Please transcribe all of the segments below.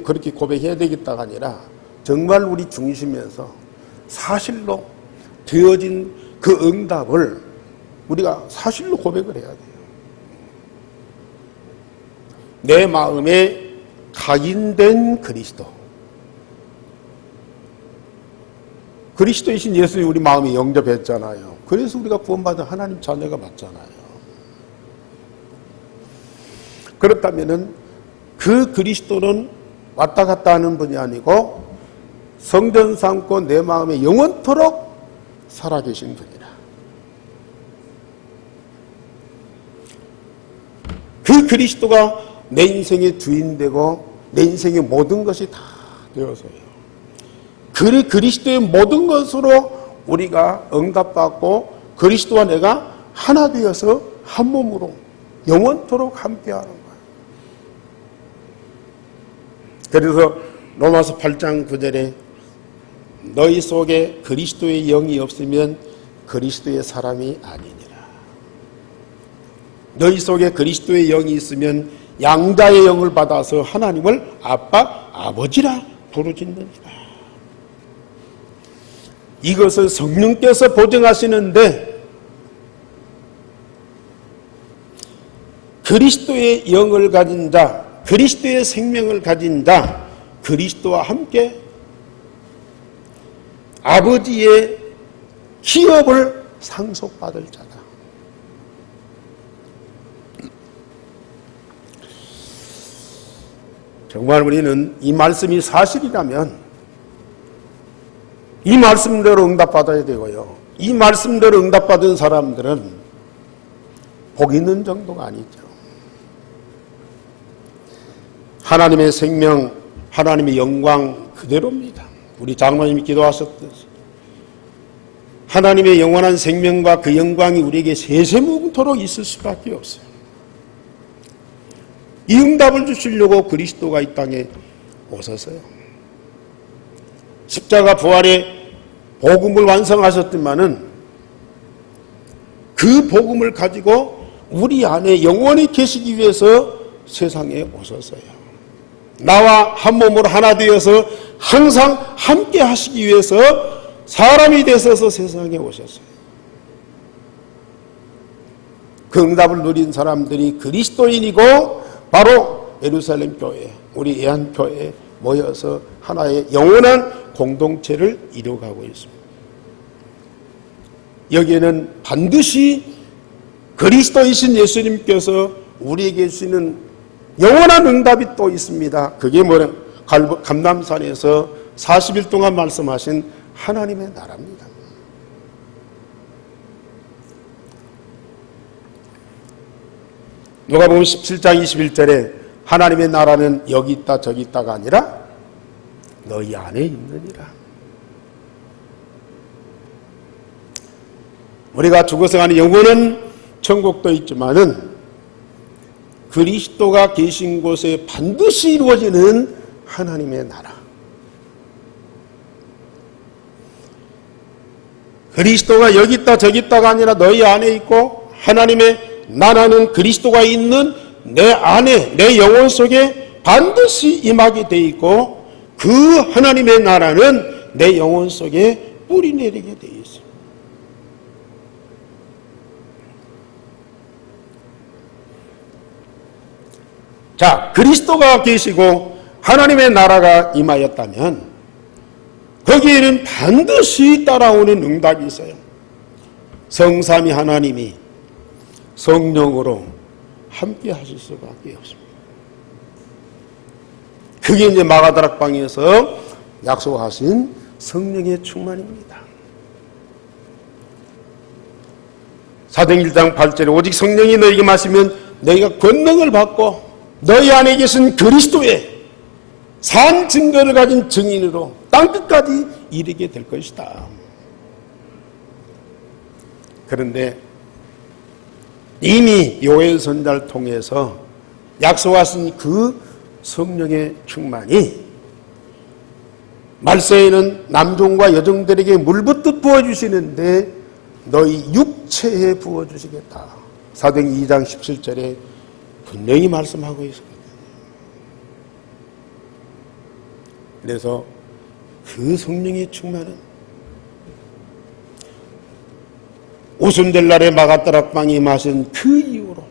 그렇게 고백해야 되겠다가 아니라 정말 우리 중심에서 사실로 되어진 그 응답을 우리가 사실로 고백을 해야 돼요. 내 마음에 각인된 그리스도, 그리스도이신 예수님 우리 마음에 영접했잖아요. 그래서 우리가 구원받은 하나님 자녀가 맞잖아요. 그렇다면은 그 그리스도는 왔다 갔다 하는 분이 아니고 성전 삼고 내 마음에 영원토록 살아계신 분이라. 그 그리스도가 내 인생의 주인 되고 내 인생의 모든 것이 다 되어서요. 그 그리스도의 모든 것으로 우리가 응답받고 그리스도와 내가 하나 되어서 한 몸으로 영원토록 함께하는 거예요. 그래서 로마서 8장 9절에 너희 속에 그리스도의 영이 없으면 그리스도의 사람이 아니니라. 너희 속에 그리스도의 영이 있으면 양자의 영을 받아서 하나님을 아빠, 아버지라 부르짖느니라. 이것을 성령께서 보증하시는데 그리스도의 영을 가진 자, 그리스도의 생명을 가진 자, 그리스도와 함께 아버지의 기업을 상속받을 자다. 정말 우리는 이 말씀이 사실이라면 이 말씀대로 응답받아야 되고요. 이 말씀대로 응답받은 사람들은 복 있는 정도가 아니죠. 하나님의 생명, 하나님의 영광 그대로입니다. 우리 장로님이 기도하셨듯이 하나님의 영원한 생명과 그 영광이 우리에게 세세무토록 있을 수밖에 없어요. 이 응답을 주시려고 그리스도가 이 땅에 오셨어요. 십자가 부활의 복음을 완성하셨지만은 그 복음을 가지고 우리 안에 영원히 계시기 위해서 세상에 오셨어요. 나와 한 몸으로 하나 되어서 항상 함께 하시기 위해서 사람이 되셔서 세상에 오셨어요. 그 응답을 누린 사람들이 그리스도인이고 바로 예루살렘 교회, 우리 애안교회에 모여서 하나의 영원한 공동체를 이루어가고 있습니다. 여기에는 반드시 그리스도이신 예수님께서 우리에게 주시는 영원한 응답이 또 있습니다. 그게 뭐냐? 감람산에서 40일 동안 말씀하신 하나님의 나라입니다. 누가복음 17장 21절에 하나님의 나라는 여기 있다 저기 있다가 아니라 너희 안에 있느니라. 우리가 죽어서 가는 영원한 천국도 있지만은 그리스도가 계신 곳에 반드시 이루어지는 하나님의 나라. 그리스도가 여기 있다 저기 있다가 아니라 너희 안에 있고 하나님의 나라는 그리스도가 있는 내 안에 내 영혼 속에 반드시 임하게 돼 있고 그 하나님의 나라는 내 영혼 속에 뿌리 내리게 돼 있습니다. 자, 그리스도가 계시고 하나님의 나라가 임하였다면 거기에는 반드시 따라오는 응답이 있어요. 성삼위 하나님이 성령으로 함께 하실 수밖에 없습니다. 그게 이제 마가다락방에서 약속하신 성령의 충만입니다. 사도행 1장 8절에 오직 성령이 너희에게 마시면 너희가 권능을 받고 너희 안에 계신 그리스도의 산 증거를 가진 증인으로 땅끝까지 이르게 될 것이다. 그런데 이미 요엘 선지자를 통해서 약속하신 그 성령의 충만이 말세에는 남종과 여종들에게 물붓듯 부어주시는데 너희 육체에 부어주시겠다. 사도행 2장 17절에 분명히 말씀하고 있습니다. 그래서 그 성령이 충만한 오순절 날에 마가다락방이 마신 그 이후로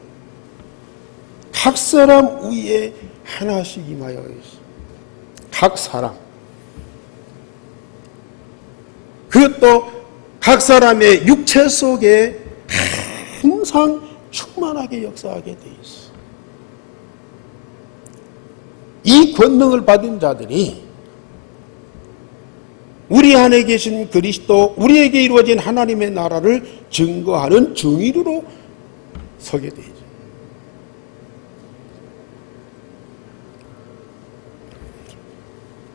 각 사람 위에 하나씩 임하여 있어. 각 사람. 그것도 각 사람의 육체 속에 항상 충만하게 역사하게 돼 있어. 이 권능을 받은 자들이 우리 안에 계신 그리스도, 우리에게 이루어진 하나님의 나라를 증거하는 증인으로 서게 되죠.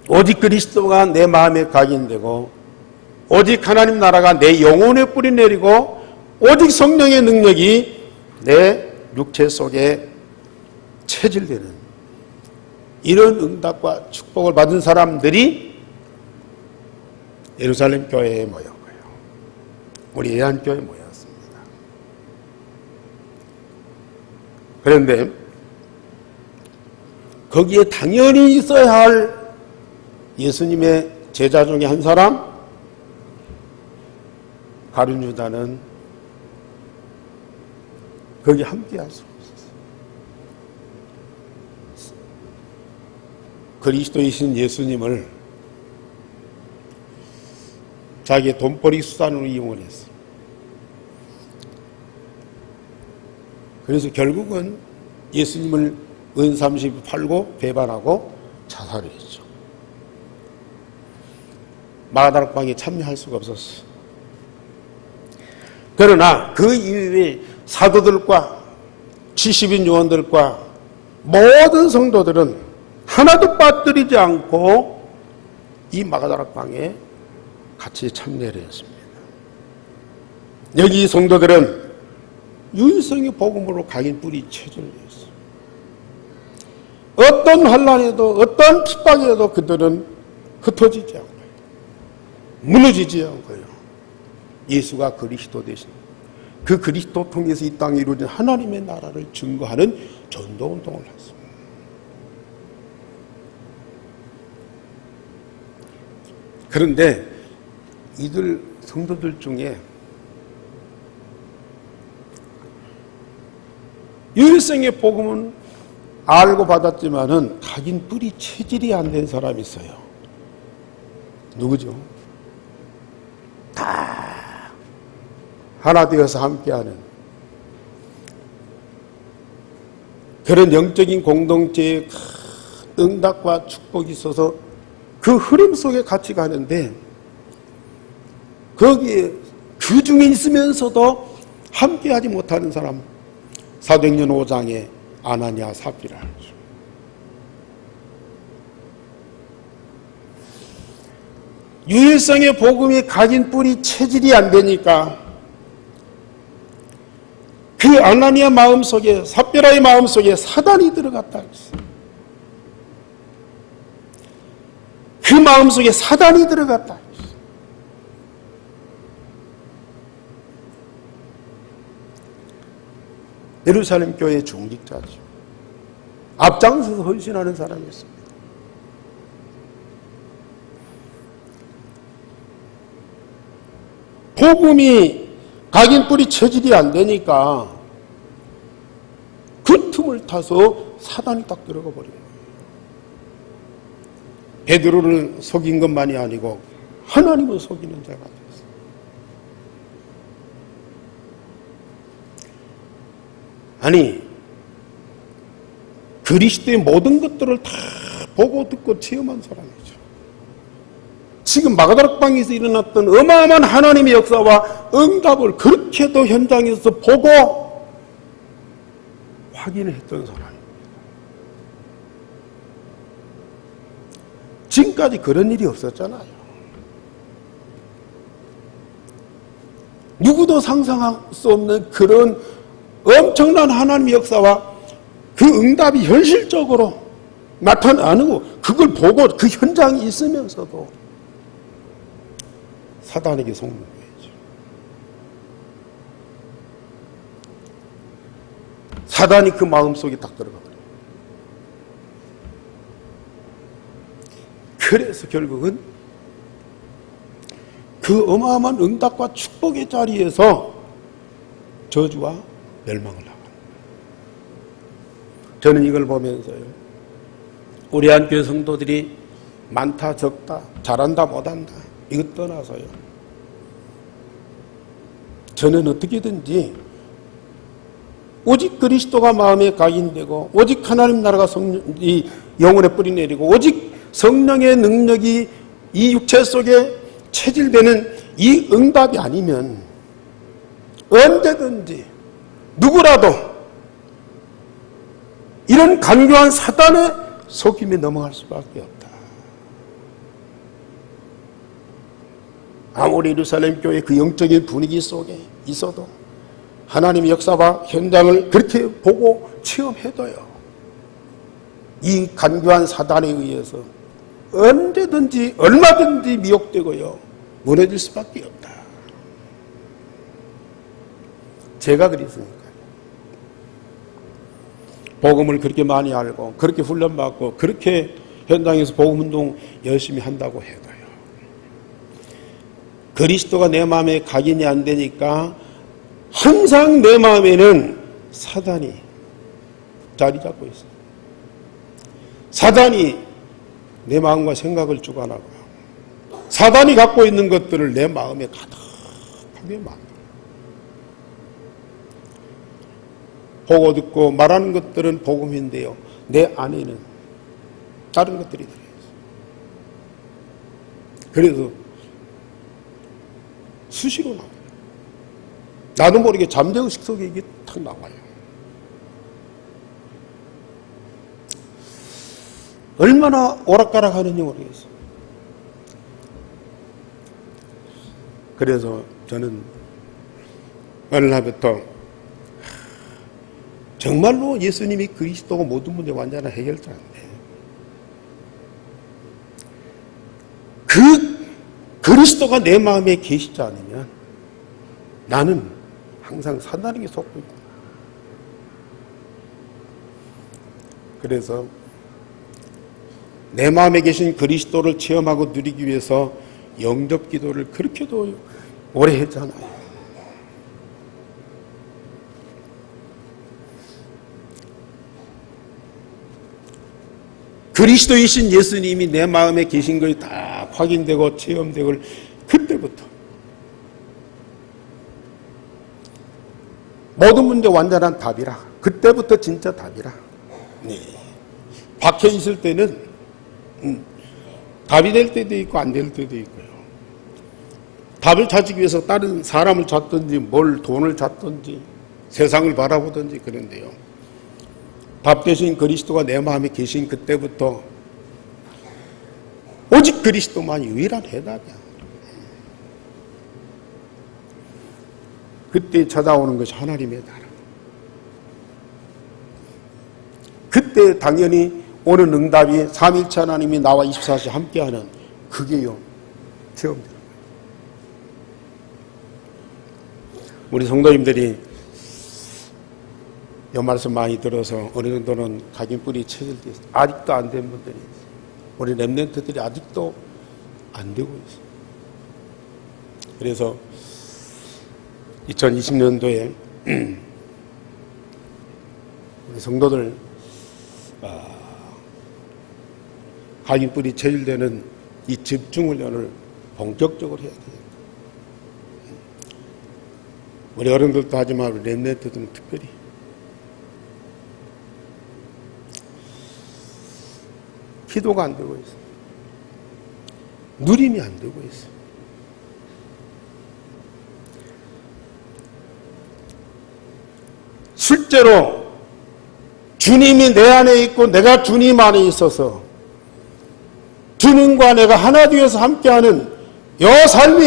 오직 그리스도가 내 마음에 각인되고, 오직 하나님 나라가 내 영혼에 뿌리 내리고, 오직 성령의 능력이 내 육체 속에 체질되는 이런 응답과 축복을 받은 사람들이 예루살렘 교회에 모였고요. 우리 예한교회에 모였습니다. 그런데 거기에 당연히 있어야 할 예수님의 제자 중에 한 사람, 가룟 유다는 거기 함께 할 수 없었어요. 그리스도이신 예수님을 자기의 돈벌이 수단으로 이용을 했어요. 그래서 결국은 예수님을 은삼십이 팔고 배반하고 자살을 했죠. 마가다락방에 참여할 수가 없었어요. 그러나 그 이후에 사도들과 70인 요원들과 모든 성도들은 하나도 빠뜨리지 않고 이 마가다락방에 같이 참여를 했습니다. 여기 성도들은 유일성의 복음으로 각인 뿌리 체질을 했어요. 어떤 환난에도 어떤 핍박에도 그들은 흩어지지 않고요. 무너지지 않고요. 예수가 그리스도 되신 그 그리스도 통해서 이 땅에 이루어진 하나님의 나라를 증거하는 전도운동을 했습니다. 그런데 이들 성도들 중에 유일성의 복음은 알고 받았지만은 각인 뿌리 체질이 안 된 사람이 있어요. 누구죠? 다 하나 되어서 함께하는 그런 영적인 공동체의 응답과 축복이 있어서 그 흐름 속에 같이 가는데, 거기에 그 중에 있으면서도 함께하지 못하는 사람, 사도행전 5장에 아나니아 삽비라. 유일성의 복음이 각인 뿌리 체질이 안 되니까 그 아나니아 마음속에, 삽비라의 마음속에 사단이 들어갔다 했어요. 그 마음속에 사단이 들어갔다 했어요. 예루살렘 교회의 중직자죠. 앞장서서 헌신하는 사람이었습니다. 복음이 각인 뿌리 체질이 안 되니까 그 틈을 타서 사단이 딱 들어가 버린 거예요. 베드로를 속인 것만이 아니고 하나님을 속이는 자가 됐어요. 아니, 그리스도의 모든 것들을 다 보고 듣고 체험한 사람이죠. 지금 마가다락방에서 일어났던 어마어마한 하나님의 역사와 응답을 그렇게도 현장에서 보고 확인했던 사람입니다. 지금까지 그런 일이 없었잖아요. 누구도 상상할 수 없는 그런 엄청난 하나님의 역사와 그 응답이 현실적으로 나타나고 그걸 보고 그 현장에 있으면서도 사단에게 속는 거예요. 사단이 그 마음속에 딱 들어가 버려요. 그래서 결국은 그 어마어마한 응답과 축복의 자리에서 저주와 멸망을 나가는 거예요. 저는 이걸 보면서요, 우리 한교회 성도들이 많다 적다, 잘한다 못한다 이것 떠나서요, 저는 어떻게든지 오직 그리스도가 마음에 각인되고 오직 하나님 나라가 이 영혼에 뿌리내리고 오직 성령의 능력이 이 육체 속에 체질되는 이 응답이 아니면 언제든지 누구라도 이런 간교한 사단의 속임에 넘어갈 수밖에 없다. 아무리 예루살렘 교회 그 영적인 분위기 속에 있어도 하나님의 역사와 현장을 그렇게 보고 체험해도요, 이 간교한 사단에 의해서 언제든지 얼마든지 미혹되고요, 무너질 수밖에 없다. 제가 그랬으니까요. 복음을 그렇게 많이 알고 그렇게 훈련받고 그렇게 현장에서 복음운동 열심히 한다고 해도요, 그리스도가 내 마음에 각인이 안 되니까 항상 내 마음에는 사단이 자리 잡고 있어요. 사단이 내 마음과 생각을 주관하고요, 사단이 갖고 있는 것들을 내 마음에 가득하게 만들어요. 보고 듣고 말하는 것들은 복음인데요, 내 안에는 다른 것들이 들어있어요. 그래서 수시로 나와요. 나도 모르게 잠재의식 속에 이게 탁 나와요. 얼마나 오락가락 하는지 모르겠어요. 그래서 저는 어느 날부터 정말로 예수님이 그리스도가 모든 문제 완전한 해결자인데 그 그리스도가 내 마음에 계시지 않으면 나는 항상 사단에게 속고 있다. 그래서 내 마음에 계신 그리스도를 체험하고 누리기 위해서 영접 기도를 그렇게도 오래 했잖아요. 그리스도이신 예수님이 내 마음에 계신 것이 다 확인되고 체험되고 그때부터 모든 문제 완전한 답이라. 그때부터 진짜 답이라. 네. 박혀 있을 때는 답이 될 때도 있고 안 될 때도 있고요. 답을 찾기 위해서 다른 사람을 찾든지 돈을 찾든지 세상을 바라보든지 그런데요, 답 대신 그리스도가 내 마음에 계신 그때부터 오직 그리스도만이 유일한 해답이야. 그때 찾아오는 것이 하나님의 나라. 그때 당연히 오는 응답이 삼일체 하나님이 나와 24시 함께하는 그게요, 체험돼요. 우리 성도님들이 이 말씀 많이 들어서 어느 정도는 각인뿌리 체질돼 있어요. 아직도 안 된 분들이 있어요. 우리 렘넌트들이 아직도 안 되고 있어요. 그래서 2020년도에 우리 성도들 각인뿌리 체질되는 이 집중훈련을 본격적으로 해야 돼요. 우리 어른들도 하지만 우리 렘넌트들은 특별히 기도가 안 되고 있어요. 누림이 안 되고 있어요. 실제로 주님이 내 안에 있고 내가 주님 안에 있어서 주님과 내가 하나 되어서 함께하는 이 삶이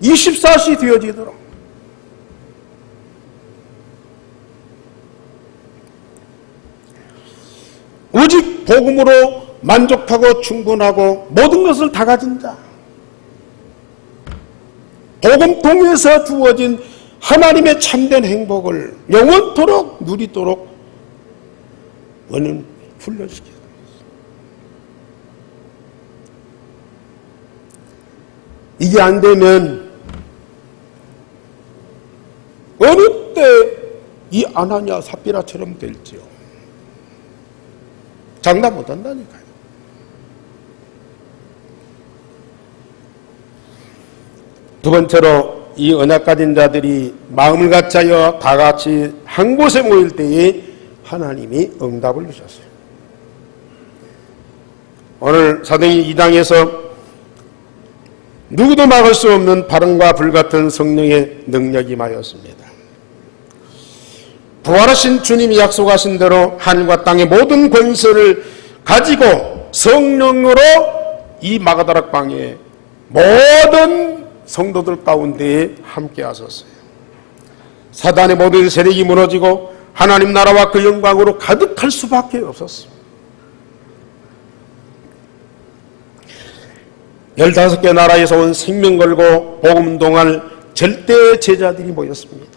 24시 되어지도록 오직 복음으로 만족하고 충분하고 모든 것을 다 가진 자, 복음 통해서 주어진 하나님의 참된 행복을 영원토록 누리도록 우리는 훈련시켜야 됩니다. 이게 안 되면 어느 때 이 아나니아 삽비라처럼 될지요. 장담 못한다니까요. 두 번째로 이 언약 가진 자들이 마음을 같이하여 다 같이 한 곳에 모일 때에 하나님이 응답을 주셨어요. 오늘 사도행전 2장에서 누구도 막을 수 없는 바람과 불같은 성령의 능력이 임하였습니다. 부활하신 주님이 약속하신 대로 하늘과 땅의 모든 권세를 가지고 성령으로 이 마가다락방에 모든 성도들 가운데에 함께 하셨어요. 사단의 모든 세력이 무너지고 하나님 나라와 그 영광으로 가득할 수밖에 없었습니다. 15개 나라에서 온 생명 걸고 복음 운동할 절대 제자들이 모였습니다.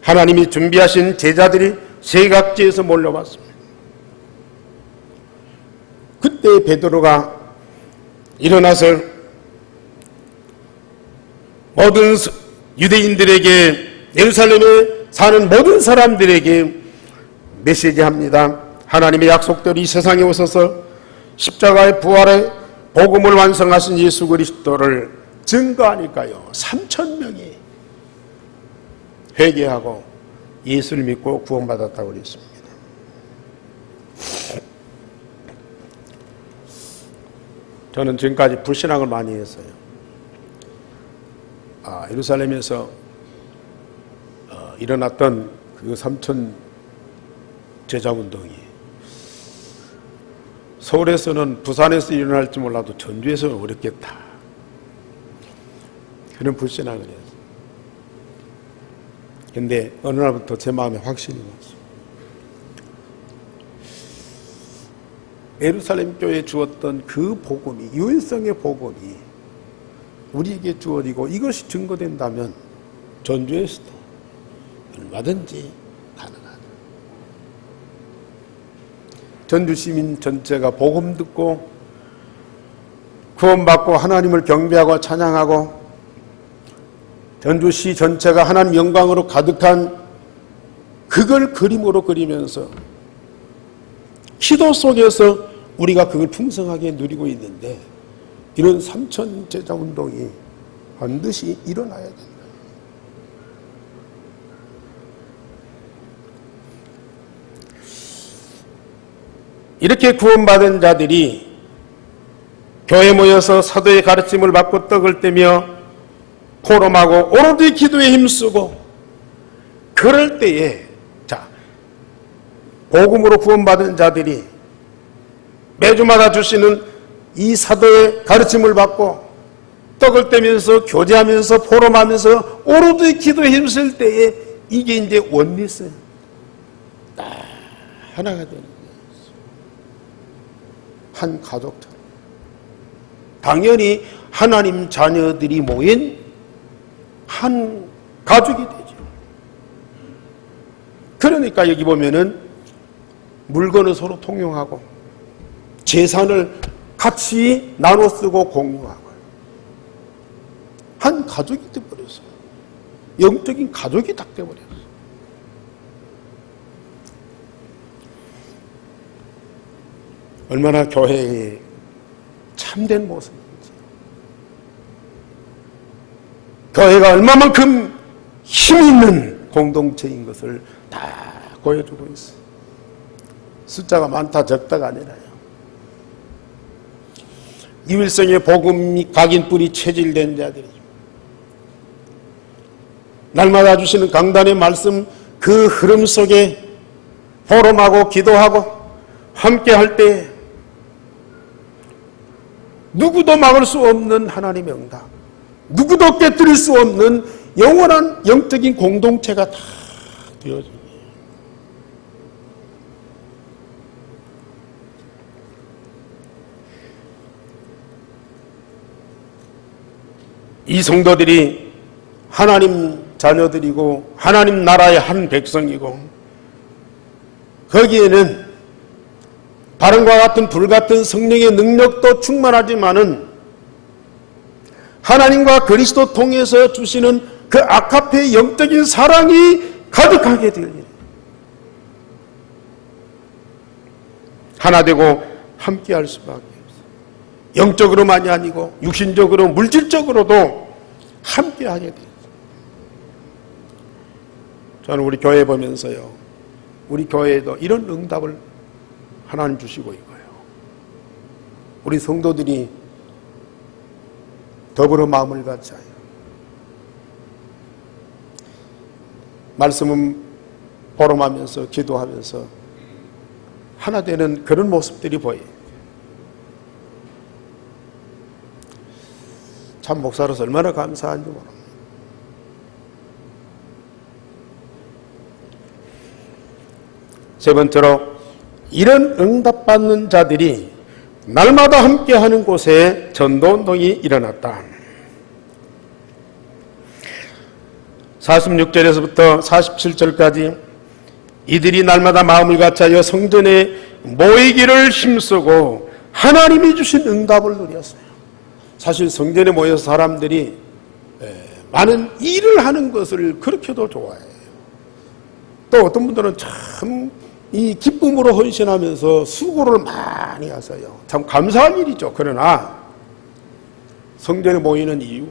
하나님이 준비하신 제자들이 세각지에서 몰려왔습니다. 그때 베드로가 일어나서 모든 유대인들에게, 예루살렘에 사는 모든 사람들에게 메시지합니다. 하나님의 약속대로 이 세상에 오셔서 십자가의 부활의 복음을 완성하신 예수 그리스도를 증거하니까요, 3,000명이 회개하고 예수를 믿고 구원받았다고 그랬습니다. 저는 지금까지 불신앙을 많이 했어요. 예루살렘에서 일어났던 그 3천 제자운동이 서울에서는, 부산에서 일어날지 몰라도 전주에서는 어렵겠다, 그런 불신앙을 했어요. 그런데 어느 날부터 제 마음에 확신이 났어요. 예루살렘 교회에 주었던 그 복음이, 유일성의 복음이 우리에게 주어지고 이것이 증거된다면 전주에서도 얼마든지 가능하다. 전주 시민 전체가 복음 듣고 구원받고 하나님을 경배하고 찬양하고 전주시 전체가 하나님 영광으로 가득한 그걸 그림으로 그리면서 기도 속에서 우리가 그걸 풍성하게 누리고 있는데, 이런 3천 제자 운동이 반드시 일어나야 된다. 이렇게 구원받은 자들이 교회에 모여서 사도의 가르침을 받고 떡을 떼며 포럼하고 오로지 기도에 힘쓰고, 그럴 때에 복음으로 구원받은 자들이 매주마다 주시는 이 사도의 가르침을 받고 떡을 떼면서 교제하면서 포럼하면서 오로지 기도에 힘쓸 때에 이게 이제 원리스 딱 하나가 되는 거예요. 한 가족처럼. 당연히 하나님 자녀들이 모인 한 가족이 되죠. 그러니까 여기 보면은 물건을 서로 통용하고 재산을 같이 나눠 쓰고 공유하고 한 가족이 되어버렸어요. 영적인 가족이 딱 되어버렸어요. 얼마나 교회의 참된 모습인지, 교회가 얼마만큼 힘 있는 공동체인 것을 다 보여주고 있어요. 숫자가 많다 적다가 아니라요. 유일성의 복음이 각인뿔이 체질된 자들이 날마다 주시는 강단의 말씀, 그 흐름 속에 포럼하고 기도하고 함께 할 때 누구도 막을 수 없는 하나님의 응답, 누구도 깨뜨릴 수 없는 영원한 영적인 공동체가 다 되어집니다. 이 성도들이 하나님 자녀들이고 하나님 나라의 한 백성이고, 거기에는 바람과 같은 불 같은 성령의 능력도 충만하지만은 하나님과 그리스도 통해서 주시는 그 아카페의 영적인 사랑이 가득하게 되어요. 하나 되고 함께할 수밖에 없어요. 영적으로만이 아니고 육신적으로 물질적으로도 함께하게 돼요. 저는 우리 교회 보면서요, 우리 교회에도 이런 응답을 하나님 주시고 있고요. 우리 성도들이 더불어 마음을 같이 하여 말씀은 보름하면서 기도하면서 하나 되는 그런 모습들이 보여요. 참 목사로서 얼마나 감사한지 모릅니다. 세 번째로, 이런 응답받는 자들이 날마다 함께하는 곳에 전도운동이 일어났다. 46절에서부터 47절까지 이들이 날마다 마음을 같이하여 성전에 모이기를 힘쓰고 하나님이 주신 응답을 누렸어요. 사실 성전에 모여서 사람들이 많은 일을 하는 것을 그렇게도 좋아해요. 또 어떤 분들은 참 이 기쁨으로 헌신하면서 수고를 많이 하세요. 참 감사한 일이죠. 그러나 성전에 모이는 이유,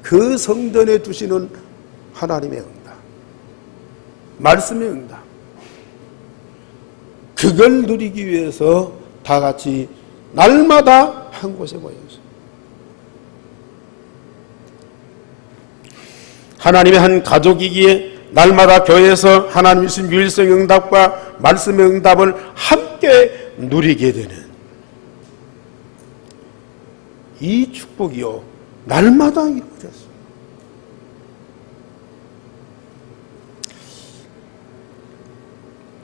그 성전에 두시는 하나님의 응답, 말씀의 응답, 그걸 누리기 위해서 다 같이 날마다 한 곳에 모였어요. 하나님의 한 가족이기에 날마다 교회에서 하나님이 주신 유일성 응답과 말씀의 응답을 함께 누리게 되는 이 축복이요, 날마다 이루어졌어요.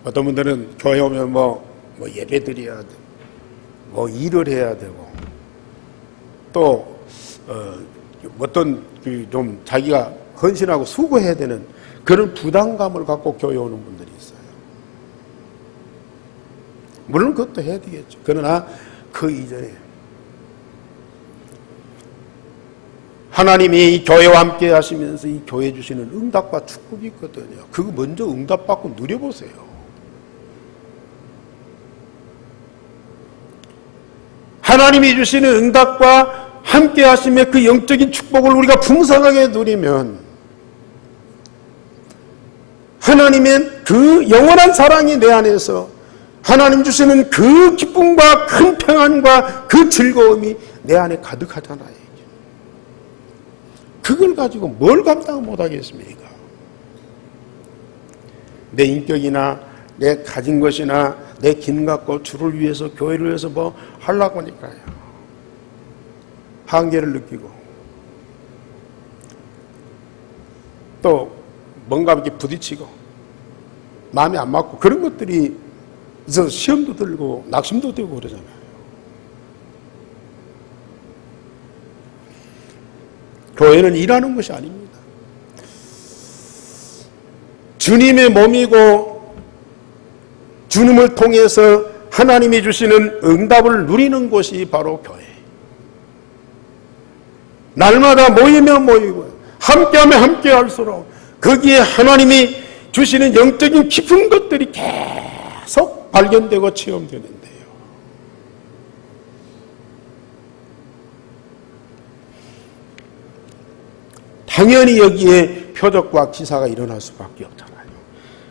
어떤 분들은 교회 오면 뭐 예배 드려야 되고, 뭐 일을 해야 되고, 또 어떤 좀 자기가 헌신하고 수고해야 되는 그런 부담감을 갖고 교회 오는 분들이 있어요. 물론 그것도 해야 되겠죠. 그러나 그 이전에 하나님이 이 교회와 함께 하시면서 이 교회 주시는 응답과 축복이 있거든요. 그거 먼저 응답받고 누려보세요. 하나님이 주시는 응답과 함께 하심의 그 영적인 축복을 우리가 풍성하게 누리면 하나님의 그 영원한 사랑이 내 안에서 하나님 주시는 그 기쁨과 큰 평안과 그 즐거움이 내 안에 가득하잖아요. 그걸 가지고 뭘 감당 못하겠습니까? 내 인격이나 내 가진 것이나 내 긴 갖고 주를 위해서 교회를 위해서 뭐 하려고 하니까요. 한계를 느끼고 또 뭔가 이렇게 부딪히고 마음이 안 맞고 그런 것들이 있어서 시험도 들고 낙심도 되고 그러잖아요. 교회는 일하는 것이 아닙니다. 주님의 몸이고 주님을 통해서 하나님이 주시는 응답을 누리는 곳이 바로 교회. 날마다 모이면 모이고 함께하면 함께할수록 거기에 하나님이 주시는 영적인 깊은 것들이 계속 발견되고 체험되는데요. 당연히 여기에 표적과 기사가 일어날 수밖에 없잖아요.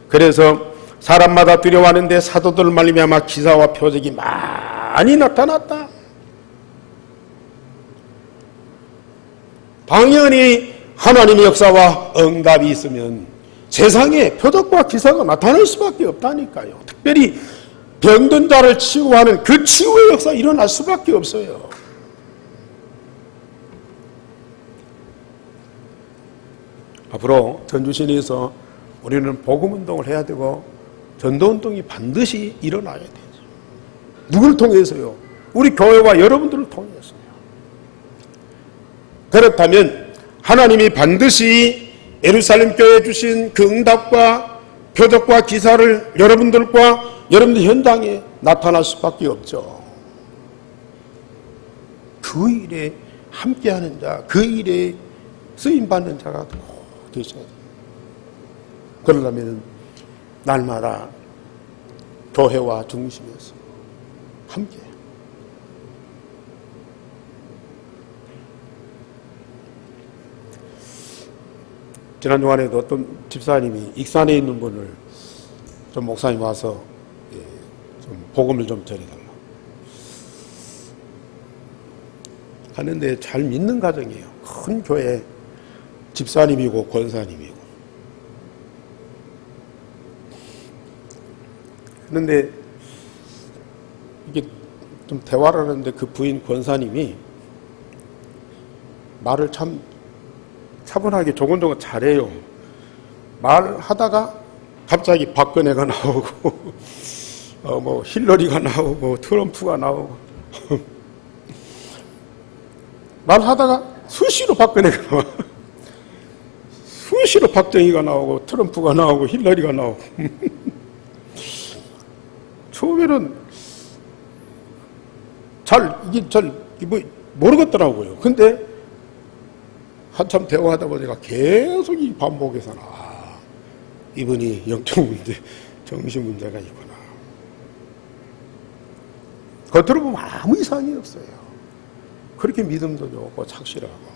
그래서 사람마다 두려워하는데 사도들 말미암아 기사와 표적이 많이 나타났다. 당연히 하나님의 역사와 응답이 있으면 세상에 표적과 기사가 나타날 수밖에 없다니까요. 특별히 병든 자를 치유하는 그 치유의 역사가 일어날 수밖에 없어요. 앞으로 전주시내에서 우리는 복음운동을 해야 되고 전도운동이 반드시 일어나야 되죠. 누구를 통해서요? 우리 교회와 여러분들을 통해서요. 그렇다면 하나님이 반드시 예루살렘 교회에 주신 그 응답과 표적과 기사를 여러분들과 여러분들 현장에 나타날 수밖에 없죠. 그 일에 함께하는 자, 그 일에 쓰임받는 자가 꼭 되셔야 돼요. 그러려면 날마다 교회와 중심에서 함께 지난 주간에도 어떤 집사님이 익산에 있는 분을 좀 목사님 와서 좀 복음을 좀 전해달라 하는데 잘 믿는 가정이에요. 큰 교회 집사님이고 권사님이고. 그런데 이게 좀 대화를 하는데 그 부인 권사님이 말을 참 차분하게 조곤조곤 잘해요. 말하다가 갑자기 박근혜가 나오고 뭐 힐러리가 나오고 트럼프가 나오고 말하다가 수시로 박근혜가 나와. 수시로 박정희가 나오고 트럼프가 나오고 힐러리가 나오고 처음에는 이게 잘 모르겠더라고요. 근데 한참 대화하다 보니까 계속 이 반복해서 이분이 영적 문제, 정신 문제가 있구나. 겉으로 보면 아무 이상이 없어요. 그렇게 믿음도 좋고 착실하고.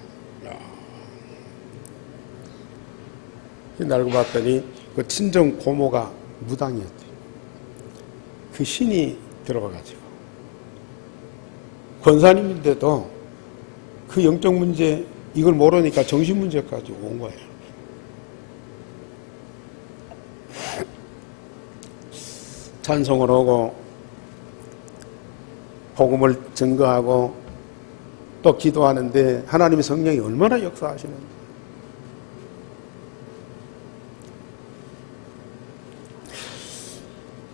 알고 봤더니 그 친정 고모가 무당이었대요. 그 신이 들어가가지고 권사님인데도 그 영적 문제 이걸 모르니까 정신 문제까지 온 거예요. 찬송을 하고 복음을 증거하고 또 기도하는데 하나님의 성령이 얼마나 역사하시는지.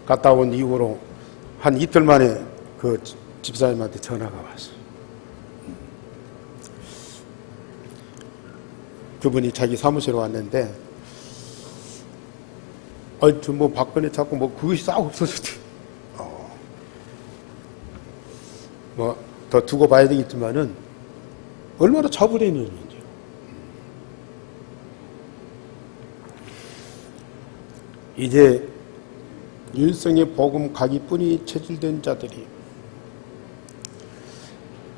갔다 온 이후로 한 이틀 만에 그 집사님한테 전화가 왔어요. 그분이 자기 사무실에 왔는데 뭐 박근혜 찾고 뭐 그것이 싹 없어졌대. 뭐 더 두고 봐야 되겠지만은 얼마나 차분해졌는지. 이제 일성의 복음 가기뿐이 체질된 자들이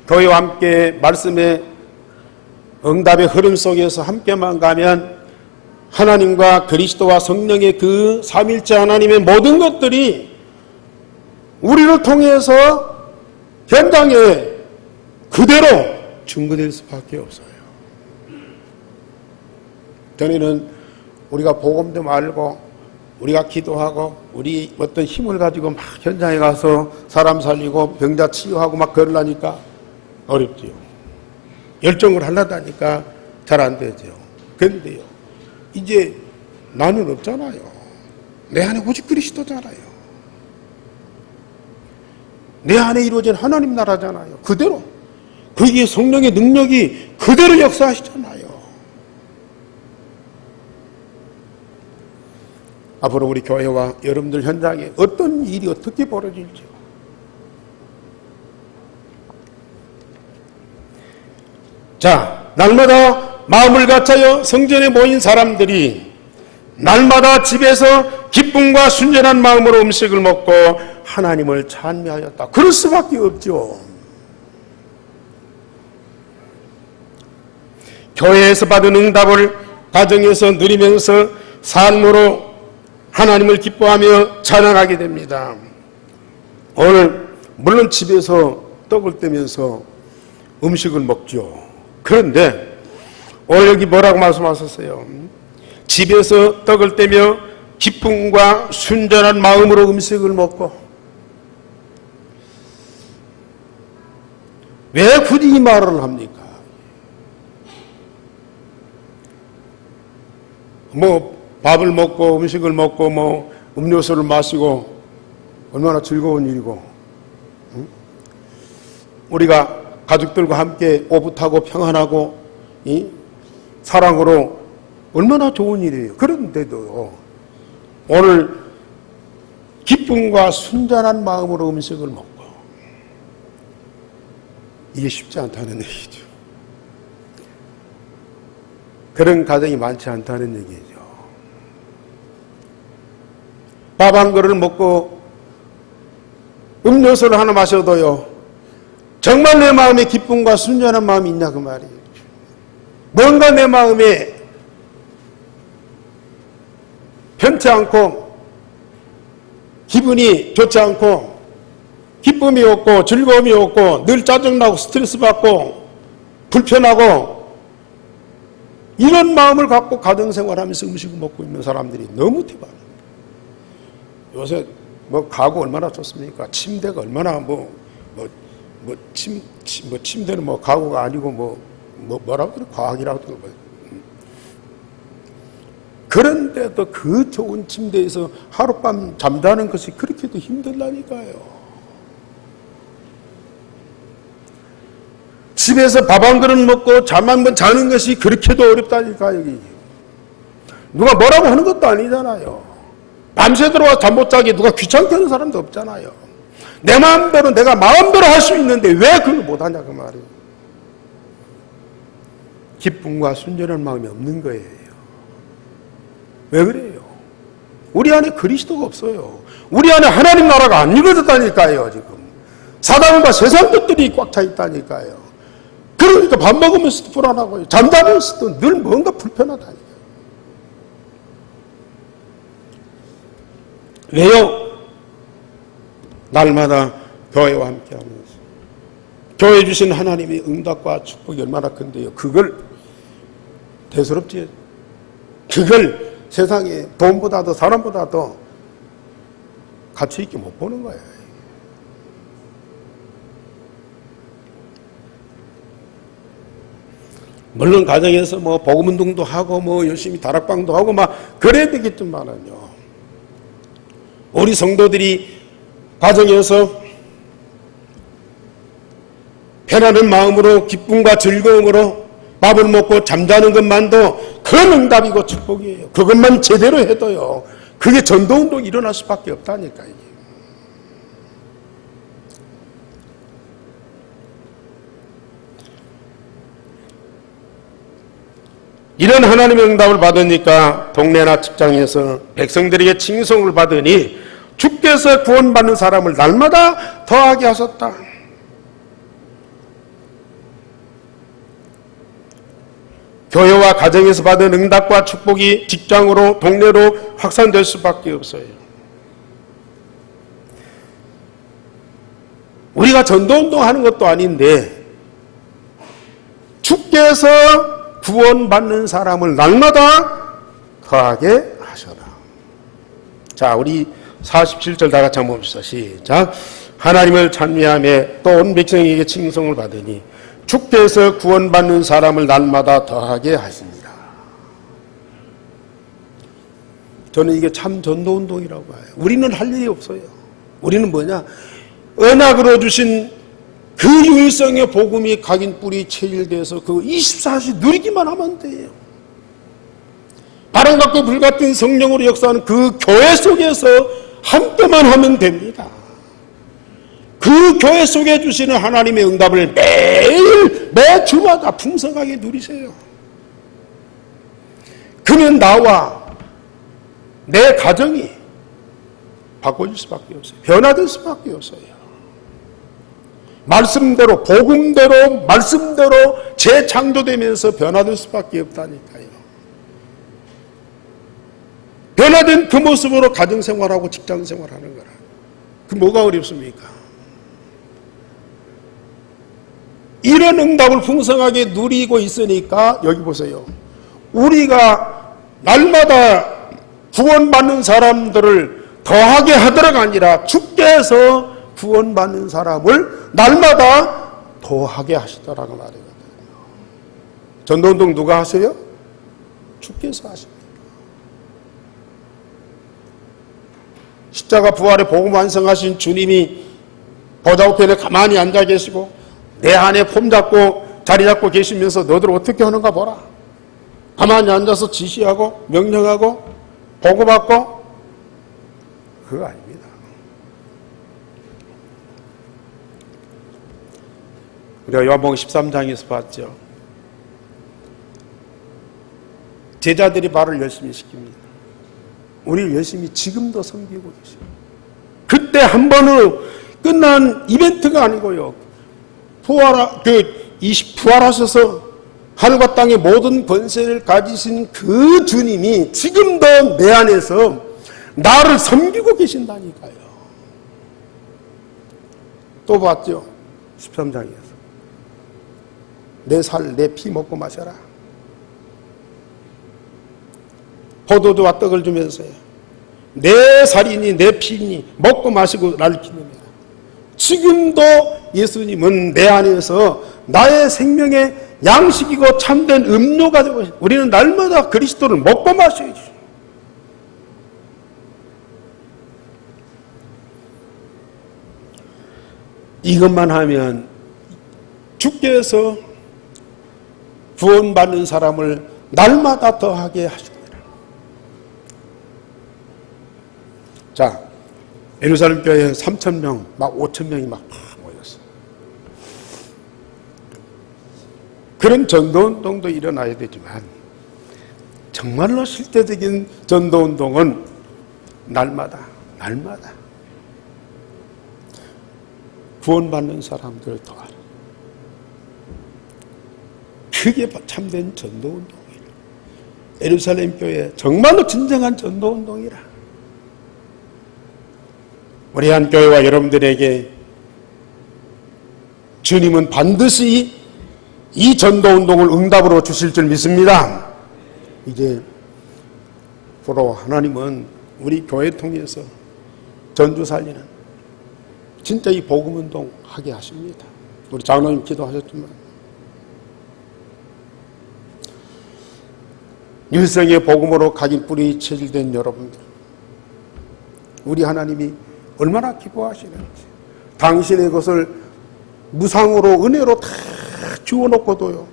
교회와 함께 말씀의 응답의 흐름 속에서 함께만 가면 하나님과 그리스도와 성령의 그 삼일째 하나님의 모든 것들이 우리를 통해서 현장에 그대로 증거될 수밖에 없어요. 전에는 우리가 복음도 말고 우리가 기도하고 우리 어떤 힘을 가지고 막 현장에 가서 사람 살리고 병자 치유하고 막 그러려니까 어렵지요. 열정을 하려다니까 잘 안 되죠. 그런데요, 이제 나는 없잖아요. 내 안에 오직 그리스도잖아요. 내 안에 이루어진 하나님 나라잖아요. 그대로 거기에 성령의 능력이 그대로 역사하시잖아요. 앞으로 우리 교회와 여러분들 현장에 어떤 일이 어떻게 벌어질지요. 자, 날마다 마음을 갖춰요 성전에 모인 사람들이 날마다 집에서 기쁨과 순전한 마음으로 음식을 먹고 하나님을 찬미하였다. 그럴 수밖에 없죠. 교회에서 받은 응답을 가정에서 누리면서 삶으로 하나님을 기뻐하며 찬양하게 됩니다. 오늘 물론 집에서 떡을 떼면서 음식을 먹죠. 그런데 오늘 여기 뭐라고 말씀하셨어요? 집에서 떡을 떼며 기쁨과 순전한 마음으로 음식을 먹고. 왜 굳이 이 말을 합니까? 뭐 밥을 먹고 음식을 먹고 뭐 음료수를 마시고 얼마나 즐거운 일이고, 응? 우리가 가족들과 함께 오붓하고 평안하고 사랑으로 얼마나 좋은 일이에요. 그런데도 오늘 기쁨과 순전한 마음으로 음식을 먹고 이게 쉽지 않다는 얘기죠. 그런 가정이 많지 않다는 얘기죠. 밥 한 그릇을 먹고 음료수를 하나 마셔도요, 정말 내 마음에 기쁨과 순전한 마음이 있냐 그 말이에요. 뭔가 내 마음에 편치 않고 기분이 좋지 않고 기쁨이 없고 즐거움이 없고 늘 짜증나고 스트레스 받고 불편하고 이런 마음을 갖고 가정생활하면서 음식을 먹고 있는 사람들이 너무 대단해요. 요새 뭐 가구 얼마나 좋습니까? 침대가 얼마나 침대는 뭐 가구가 아니고 뭐라고 그래? 과학이라고 그래. 그런데도 그 좋은 침대에서 하룻밤 잠자는 것이 그렇게도 힘들다니까요. 집에서 밥 한 그릇 먹고 잠 한 번 자는 것이 그렇게도 어렵다니까. 여기 누가 뭐라고 하는 것도 아니잖아요. 밤새 들어와 잠 못 자게 누가 귀찮게 하는 사람도 없잖아요. 내 마음대로 내가 마음대로 할 수 있는데 왜 그걸 못하냐 그 말이에요. 기쁨과 순전한 마음이 없는 거예요. 왜 그래요? 우리 안에 그리스도가 없어요. 우리 안에 하나님 나라가 안 이루어졌다니까요. 지금 사단과 세상 것들이 꽉 차 있다니까요. 그러니까 밥 먹으면서도 불안하고요, 잠자면서도 늘 뭔가 불편하다니까요. 왜요? 날마다 교회와 함께하면서 교회 주신 하나님의 응답과 축복이 얼마나 큰데요. 그걸 대수롭지, 그걸 세상에 돈보다도 사람보다도 가치 있게 못 보는 거예요. 물론 가정에서 뭐 복음운동도 하고 뭐 열심히 다락방도 하고 막 그래야 되겠지만은요, 우리 성도들이 가정에서 편안한 마음으로 기쁨과 즐거움으로 밥을 먹고 잠자는 것만도 그건 응답이고 축복이에요. 그것만 제대로 해도요, 그게 전도운동이 일어날 수밖에 없다니까요. 이런 하나님의 응답을 받으니까 동네나 직장에서 백성들에게 칭송을 받으니 주께서 구원받는 사람을 날마다 더하게 하셨다. 교회와 가정에서 받은 응답과 축복이 직장으로 동네로 확산될 수밖에 없어요. 우리가 전도운동 하는 것도 아닌데 주께서 구원받는 사람을 날마다 더하게 하셔라. 자, 우리 47절 다 같이 한번 봅시다. 시작. 하나님을 찬미하며 또 온 백성에게 칭송을 받으니 주께서 구원받는 사람을 날마다 더하게 하십니다. 저는 이게 참 전도운동이라고 봐요. 우리는 할 일이 없어요. 우리는 뭐냐? 언약으로 주신 그 유일성의 복음이 각인 뿌리 체질돼서 그 24시 누리기만 하면 돼요. 바람 같고 불 같은 성령으로 역사하는 그 교회 속에서 함께만 하면 됩니다. 그 교회 속에 주시는 하나님의 응답을 매 주마다 풍성하게 누리세요. 그러면 나와 내 가정이 바꿔질 수밖에 없어요. 변화될 수밖에 없어요. 말씀대로, 복음대로, 말씀대로 재창조되면서 변화될 수밖에 없다니까요. 변화된 그 모습으로 가정생활하고 직장생활하는 거라. 그 뭐가 어렵습니까? 이런 응답을 풍성하게 누리고 있으니까 여기 보세요. 우리가 날마다 구원받는 사람들을 더하게 하더라가 아니라 주께서 구원받는 사람을 날마다 더하게 하시더라고 말이거든요. 전도운동 누가 하세요? 주께서 하십니다. 십자가 부활의 복음 완성하신 주님이 보좌 우편에 가만히 앉아 계시고 내 안에 폼 잡고 자리 잡고 계시면서 너들 어떻게 하는가 보라. 가만히 앉아서 지시하고 명령하고 보고받고 그거 아닙니다. 우리가 요한복음 13장에서 봤죠. 제자들이 말을 열심히 시킵니다. 우리를 열심히 지금도 섬기고 계십니다. 그때 한 번으로 끝난 이벤트가 아니고요. 부활하셔서 하늘과 땅의 모든 권세를 가지신 그 주님이 지금도 내 안에서 나를 섬기고 계신다니까요. 또 봤죠. 13장에서. 내 살, 내 피 먹고 마셔라. 포도주와 떡을 주면서요. 내 살이니 내 피니 먹고 마시고 나를 기념해라. 지금도 예수님은 내 안에서 나의 생명의 양식이고 참된 음료가 되고 우리는 날마다 그리스도를 먹고 마셔야지. 이것만 하면 주께서 구원받는 사람을 날마다 더하게 하십니다. 자, 예루살렘 교회에 3,000명, 막 5,000명이 막 모였어요. 그런 전도운동도 일어나야 되지만 정말로 실제적인 전도운동은 날마다 구원받는 사람들을 더하라. 그게 참된 전도운동이에요. 예루살렘 교회 정말로 진정한 전도운동이라. 우리 한 교회와 여러분들에게 주님은 반드시 이 전도운동을 응답으로 주실 줄 믿습니다. 이제 바로 하나님은 우리 교회 통해서 전주 살리는 진짜 이 복음운동 하게 하십니다. 우리 장로님 기도하셨지만 일생의 복음으로 각인 뿌리 체질된 여러분들, 우리 하나님이 얼마나 기뻐하시는지, 당신의 것을 무상으로 은혜로 다 주워놓고도요,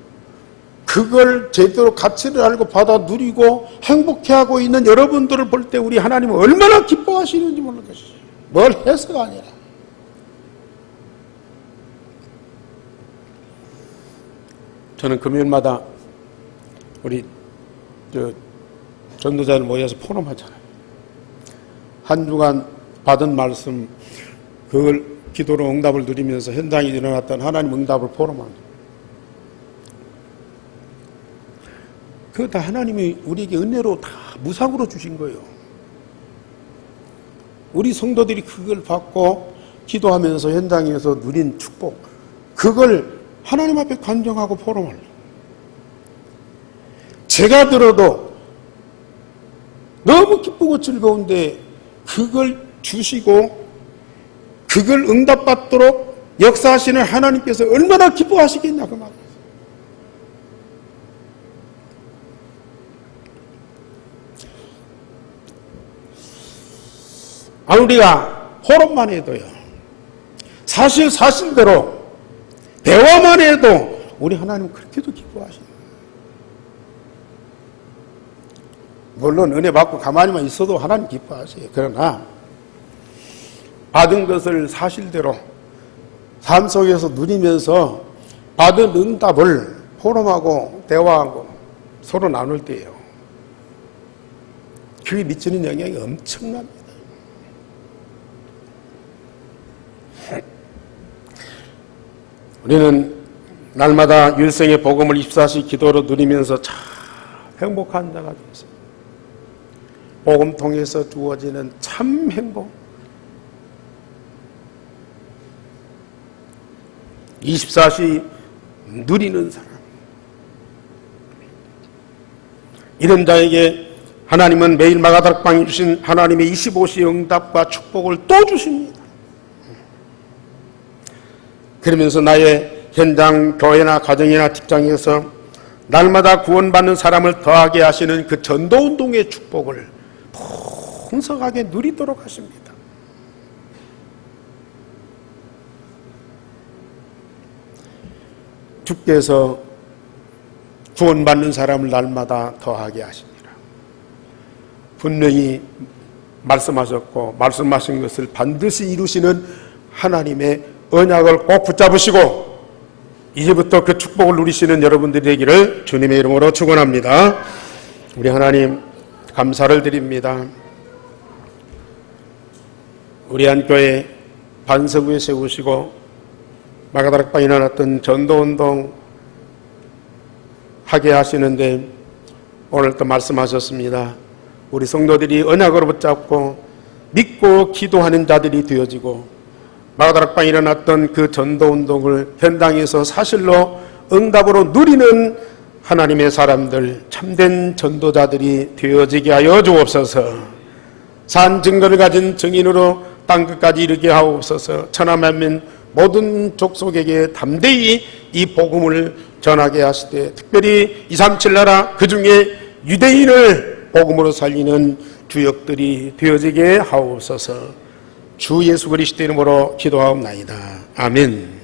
그걸 제대로 가치를 알고 받아 누리고 행복해하고 있는 여러분들을 볼 때 우리 하나님은 얼마나 기뻐하시는지 모르는 것이죠. 뭘 해서가 아니라. 저는 금요일마다 우리 전도자들 모여서 포럼하잖아요. 한 주간 받은 말씀, 그걸 기도로 응답을 누리면서 현장에 일어났던 하나님 응답을 포럼합니다. 그거 다 하나님이 우리에게 은혜로 다 무상으로 주신 거예요. 우리 성도들이 그걸 받고 기도하면서 현장에서 누린 축복, 그걸 하나님 앞에 간증하고 포럼하려. 제가 들어도 너무 기쁘고 즐거운데 그걸 주시고 그걸 응답받도록 역사하시는 하나님께서 얼마나 기뻐하시겠냐 그 말이에요. 우리가 포럼만 해도요, 사실대로 대화만 해도 우리 하나님 그렇게도 기뻐하십니다. 물론 은혜 받고 가만히만 있어도 하나님 기뻐하세요. 그러나 받은 것을 사실대로 삶 속에서 누리면서 받은 응답을 포럼하고 대화하고 서로 나눌 때예요. 그게 미치는 영향이 엄청납니다. 우리는 날마다 일생의 복음을 24시 기도로 누리면서 참 행복한 자가 되었습니다. 복음 통해서 주어지는 참 행복. 24시 누리는 사람. 이런 자에게 하나님은 매일 마가다락방에 주신 하나님의 25시 응답과 축복을 또 주십니다. 그러면서 나의 현장, 교회나 가정이나 직장에서 날마다 구원받는 사람을 더하게 하시는 그 전도운동의 축복을 풍성하게 누리도록 하십니다. 주께서 구원받는 사람을 날마다 더하게 하십니다. 분명히 말씀하셨고 말씀하신 것을 반드시 이루시는 하나님의 언약을 꼭 붙잡으시고 이제부터 그 축복을 누리시는 여러분들이 되기를 주님의 이름으로 축원합니다. 우리 하나님 감사를 드립니다. 우리 한교회 반석위에 세우시고 마가다락방에 일어났던 전도운동 하게 하시는데 오늘 또 말씀하셨습니다. 우리 성도들이 언약으로 붙잡고 믿고 기도하는 자들이 되어지고 마가다락방에 일어났던 그 전도운동을 현장에서 사실로 응답으로 누리는 하나님의 사람들, 참된 전도자들이 되어지게 하여 주옵소서. 산 증거를 가진 증인으로 땅끝까지 이르게 하옵소서. 천하만민 모든 족속에게 담대히 이 복음을 전하게 하시되 특별히 237 나라 그 중에 유대인을 복음으로 살리는 주역들이 되어지게 하옵소서. 주 예수 그리스도 이름으로 기도하옵나이다. 아멘.